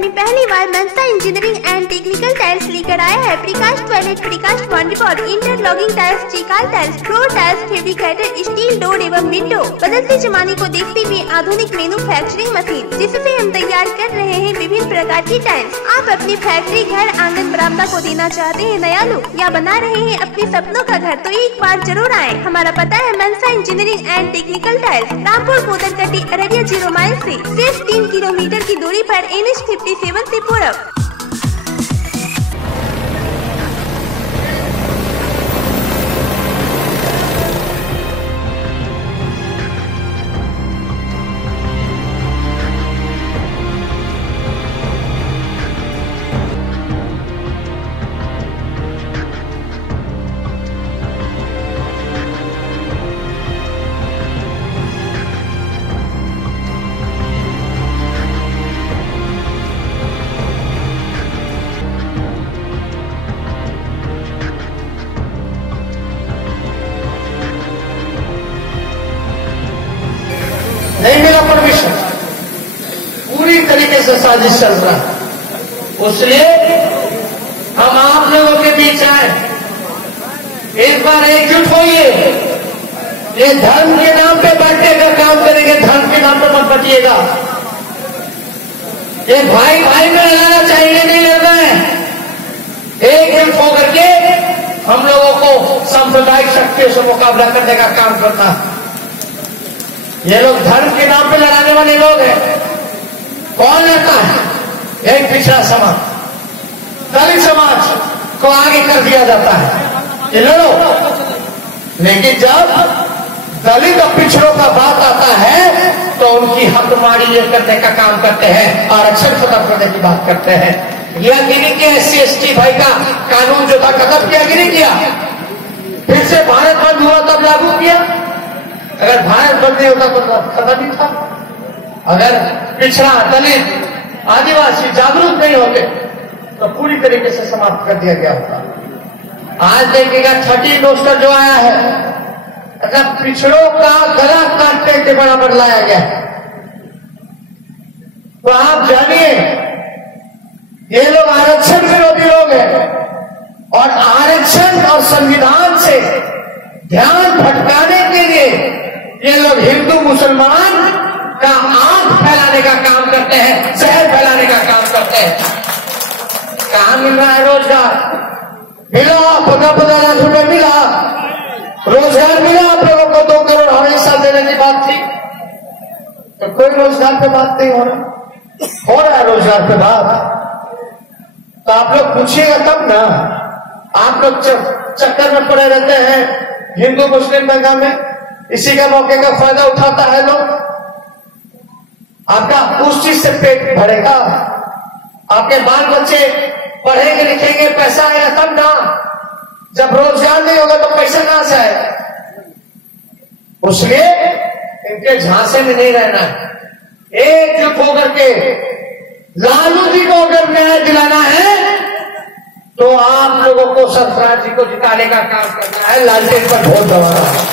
में पहली बार Mansa engineering and technical tiles लेकर आया है precast toilet, precast boundary, interlocking tiles, चिकाल tiles, floor tiles, fabricated steel door एवं विंडो। बदलते जमाने को देखते हुए आधुनिक मैन्युफैक्चरिंग मशीन जिससे हम तैयार कर रहे हैं विभिन्न प्रकार की टाइल्स। आप अपनी फैक्ट्री, घर, आंगन, बरामदा को देना चाहते हैं नया लुक या बना रहे हैं अपने सपनों का घर, तो एक बार जरूर आए। हमारा पता है Mansa engineering and technical tiles, Rampur Modarkati, Araria 0 mile से सिर्फ 3 किलोमीटर की दूरी पर NH 57 से पूरब। नहीं मिला परमिशन, पूरी तरीके से साजिश चल रहा है। इसलिए हम आप लोगों के बीच आए, एक बार एकजुट होइए। ये धर्म के नाम पे बांटने का काम करेंगे, धर्म के नाम पे मत बटिएगा। ये भाई भाई में लड़ना चाहिए, नहीं लड़ना है। एकजुट होकर के हम लोगों को सांप्रदायिक शक्तियों से मुकाबला करने का काम करना है। ये लोग धर्म के नाम पे लड़ाने वाले लोग हैं। कौन लड़ता है? यही पिछड़ा समाज, दलित समाज को आगे कर दिया जाता है कि लड़ो। लेकिन जब दलित और पिछड़ों का बात आता है तो उनकी हकमारी ये करने का काम करते हैं, आरक्षण खत्म करने की बात करते हैं। यह गिरी किया SC ST भाई का कानून जो था खत्म किया, गिरी किया। फिर से भारत बंद हुआ तब लागू किया। अगर भारत बंद नहीं होता तो खत्म ही था। अगर पिछड़ा, दलित, आदिवासी जागरूक नहीं होते तो पूरी तरीके से समाप्त कर दिया गया होता। आज देखिएगा 30 रोस्टर जो आया है, अगर पिछड़ों का गला काटने के बराबर लाया गया तो आप जानिए ये लोग आरक्षण विरोधी लोग हैं और आरक्षण और संविधान से ध्यान भटकाने के लिए ये लोग हिंदू मुसलमान का आंख फैलाने का काम करते हैं, जहर फैलाने का काम करते हैं। कहां मिल रहा है रोजगार? मिला 15-15 लाख रुपए मिला, रोजगार मिला आप लोगों को। 2 करोड़ हमेशा देने की बात थी, तो कोई रोजगार पे बात नहीं हो रहा है रोजगार पे बात। तो आप लोग पूछिएगा तब ना। आप लोग चक्कर में पड़े रहते हैं हिंदू मुस्लिम दंगा में, इसी का मौके का फायदा उठाता है लोग। आपका उस चीज से पेट भरेगा, आपके बाल बच्चे पढ़ेंगे लिखेंगे, पैसा आएगा तब ना। जब रोजगार नहीं होगा तो पैसा कहां से आएगा? इसलिए इनके झांसे में नहीं रहना है। एकजुट होकर के लालू जी को अगर न्याय दिलाना है तो आप लोगों को सरफराज जी को जिताने का काम करना है, लालटेन पर वोट दबाना है।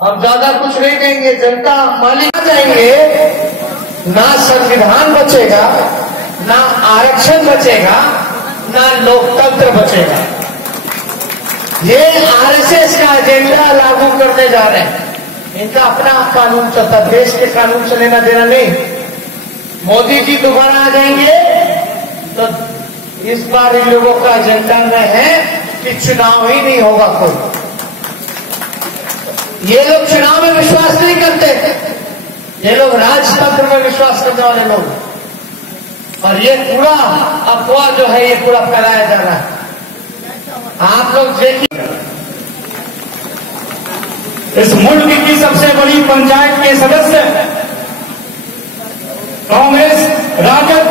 अब ज्यादा कुछ नहीं कहेंगे, जनता मालिक जाएंगे। ना संविधान बचेगा, ना आरक्षण बचेगा, ना लोकतंत्र बचेगा। ये RSS का एजेंडा लागू करने जा रहे हैं। इनका अपना कानून चलता, देश के कानून से लेना देना नहीं। मोदी जी दोबारा आ जाएंगे तो इस बार इन लोगों का एजेंडा में है कि चुनाव ही नहीं होगा कोई। ये लोग चुनाव में विश्वास नहीं करते, ये लोग राजतंत्र में विश्वास करने वाले लोग। और ये पूरा अफवाह जो है ये पूरा फैलाया जा रहा है। आप लोग देखिए, इस मुल्क की सबसे बड़ी पंचायत के सदस्य कांग्रेस, राजद,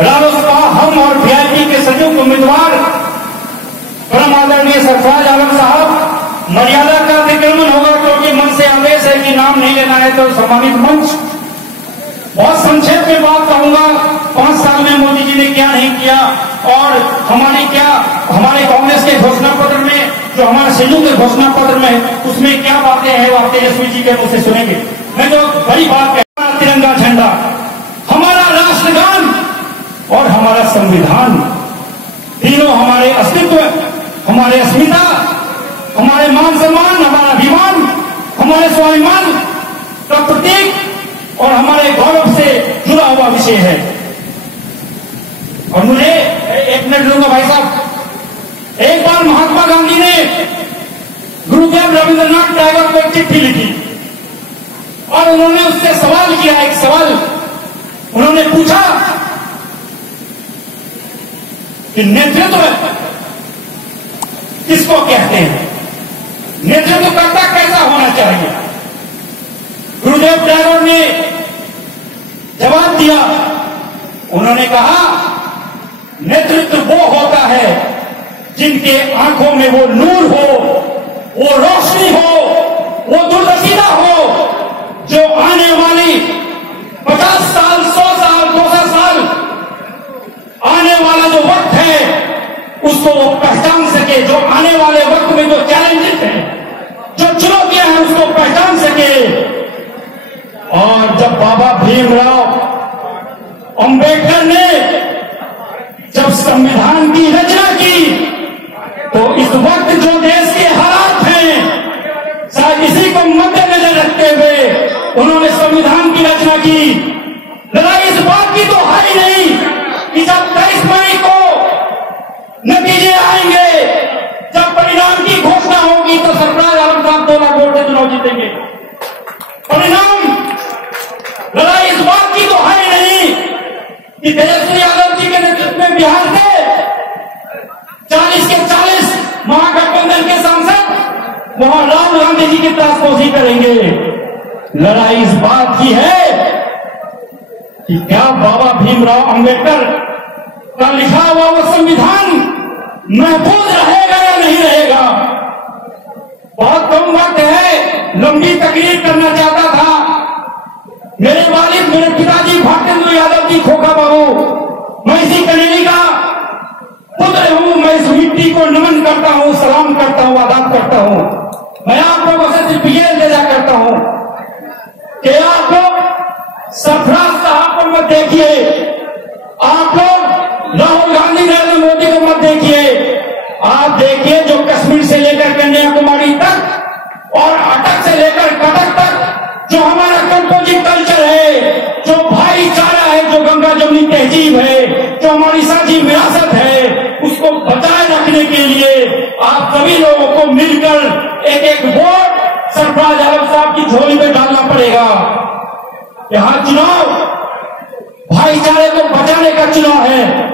रालोसपा, हम और VIP के संयुक्त उम्मीदवार परम आदरणीय सरफराज आलम साहब, मर्यादा का अतिक्रमण होगा क्योंकि मन से आदेश है कि नाम नहीं लेना है। तो सम्मानित मंच, बहुत संक्षेप में बात कहूंगा। 5 साल में मोदी जी ने क्या नहीं किया और हमारे कांग्रेस के घोषणा पत्र में, जो हमारे संयुक्त के घोषणा पत्र में, उसमें क्या बातें हैं वो आप तेजस्वी जी के मुंह से सुनेंगे। मैं तो बड़ी बात है, तिरंगा झंडा हमारा राष्ट्रगान और हमारा संविधान, तीनों हमारे अस्तित्व, हमारे अस्मिता, हमारे मान सम्मान, हमारा अभिमान, हमारे स्वाभिमान का प्रतीक और हमारे गौरव से जुड़ा हुआ विषय है। और मुझे एक मिनट लूंगा भाई साहब। एक बार महात्मा गांधी ने गुरुदेव रविंद्रनाथ टैगोर को एक चिट्ठी लिखी और उन्होंने उससे सवाल किया। एक सवाल उन्होंने पूछा कि नेतृत्व किसको कहते हैं, नेतृत्वकर्ता कैसा होना चाहिए। गुरुदेव टैगोर ने जवाब दिया, उन्होंने कहा नेतृत्व वो होता है जिनके आंखों में वो नूर हो, वो रोशनी हो, वो दूरदर्शिता हो, जो आने वाली 50 साल, 100 साल, 200 साल आने वाला जो वक्त है उसको वो पहचान सके, जो आने वाले वक्त में जो चैलेंजेस हैं, जो चुनौतियां हैं उसको पहचान सके। और जब बाबा भीमराव अंबेडकर ने जब संविधान की रचना की तो इस वक्त जो देश के हालात हैं, शायद इसी को मद्देनजर रखते हुए उन्होंने संविधान की रचना की। लड़ाई इस बात की तो है ही नहीं कि जब 23 मई को नतीजे आएंगे, जब परिणाम की घोषणा होगी तो सरफराज आलम साहब 2 लाख वोट से चुनाव जीतेंगे। परिणाम लड़ाई इस बात की तो है ही नहीं कि तेजस्वी यादव जी के नेतृत्व में बिहार से 40 के 40 महागठबंधन के सांसद वहां राहुल गांधी जी की ताजपोशी करेंगे। लड़ाई इस बात की है कि क्या बाबा भीमराव अंबेडकर का लिखा हुआ वो संविधान महफूज रहेगा या नहीं रहेगा। बहुत कम वक्त है, लंबी तकरीर करना चाहता था। मेरे वालिद, मेरे पिताजी भारतेंद्र यादव जी खोखा बाबू, मैं इसी कनेरी का पुत्र हूं। मैं इस मिट्टी को नमन करता हूं, सलाम करता हूं, आदाब करता हूं। मैं आप लोगों से सिर्फ ये इल्तिजा करता हूं कि आप लोग सरफराज साहब को मत देखिए, आप लोग राहुल गांधी, नरेंद्र मोदी को मत देखिए। आप देखिए जो कश्मीर से लेकर कन्याकुमारी तक और अटक से लेकर कटक तक जो हमारा कंपोजिट कल्चर है, जो भाईचारा है, जो गंगा जमुनी तहजीब है, जो हमारी साझी विरासत है, उसको बचाए रखने के लिए आप सभी लोगों को मिलकर एक एक वोट सरफराज आलम साहब की झोली में डालना पड़ेगा। यहां चुनाव भाईचारे को बचाने का चुनाव है।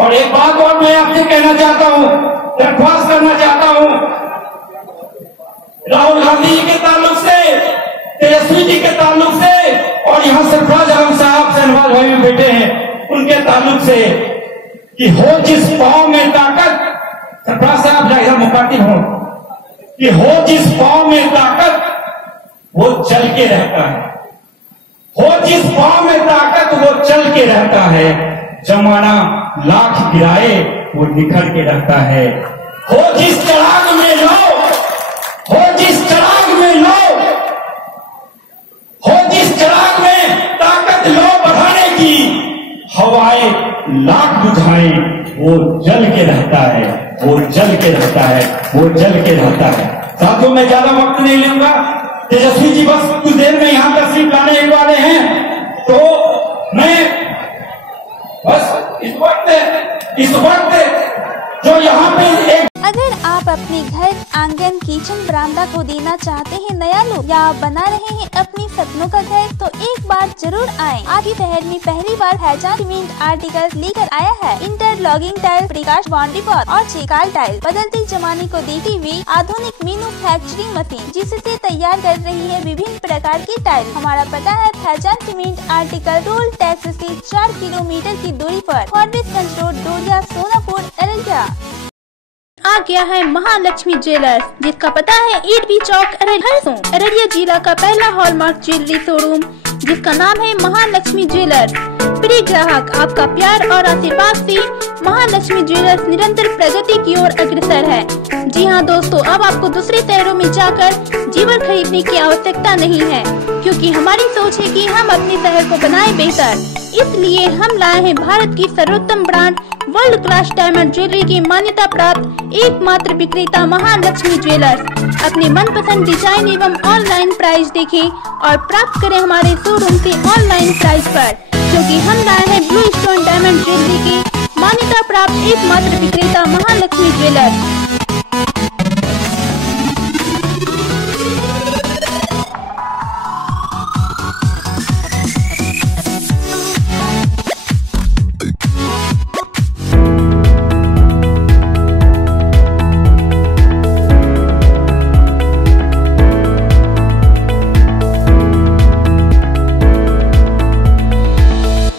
और एक बात और मैं आपसे कहना चाहता हूं, दरख्वास्त करना चाहता हूं, राहुल गांधी जी के ताल्लुक से, तेजस्वी जी के ताल्लुक से और यहां सरफराज आलम साहब शहनवाज भाई में बैठे हैं उनके ताल्लुक से, कि हो जिस पांव में ताकत, सरफराज साहब इधर मुखातिब हो, कि हो जिस पांव में ताकत वो चल के रहता है, हो जिस पांव में ताकत वो चल के रहता है, जमाना लाख गिराए वो निखर के रहता है। हो जिस चराग में लो, हो जिस चराग में लो, हो जिस चराग में ताकत लो बढ़ाने की, हवाएं लाख बुझाएं वो जल के रहता है, वो जल के रहता है, वो जल के रहता है। साथियों मैं ज्यादा वक्त नहीं लूंगा, तेजस्वी जी बस कुछ देर में यहां तशरीफ लाने वाले हैं, तो मैं बस इस वक्त जो यहाँ पे एक अगर आप अपने घर, आंगन, किचन, बरामदा को देना चाहते हैं नया लुक, या बना रहे हैं अपने सपनों का घर, तो एक बार जरूर आएं। आज ही शहर में पहली बार फैजान सीमेंट आर्टिकल्स लेकर आया है interlocking tile, precast boundary wall और चिकाल टाइल। बदलते जमाने को देखते हुए आधुनिक मैन्युफैक्चरिंग मशीन जिससे तैयार कर रही है विभिन्न प्रकार की टाइल। हमारा पता है Faizan cement article toll tax से 4 किलोमीटर की दूरी पर, फॉरबिसगंज रोड, डोरिया, सोनापुर, अररिया। आ गया है महालक्ष्मी ज्वेलर्स, जिसका पता है ईटवी चौक, अररिया जिला का पहला हॉलमार्क ज्वेलरी शोरूम जिसका नाम है महालक्ष्मी ज्वेलर्स। प्रिय ग्राहक, आपका प्यार और आशीर्वाद से महालक्ष्मी ज्वेलर्स निरंतर प्रगति की ओर अग्रसर है। जी हाँ दोस्तों, अब आपको दूसरे शहरों में जाकर जेवर खरीदने की आवश्यकता नहीं है, क्योंकि हमारी सोच है कि हम अपने शहर को बनाएं बेहतर। इसलिए हम लाए हैं भारत की सर्वोत्तम brand world class diamond jewellery की मान्यता प्राप्त एकमात्र विक्रेता महालक्ष्मी ज्वेलर्स। अपने मनपसंद डिजाइन एवं ऑनलाइन प्राइस देखें और प्राप्त करें हमारे शोरूम से ऑनलाइन प्राइस पर, क्योंकि हम लाए हैं ब्लू स्टोन डायमंड ज्वेलरी की मान्यता प्राप्त एकमात्र विक्रेता महालक्ष्मी ज्वेलर्स।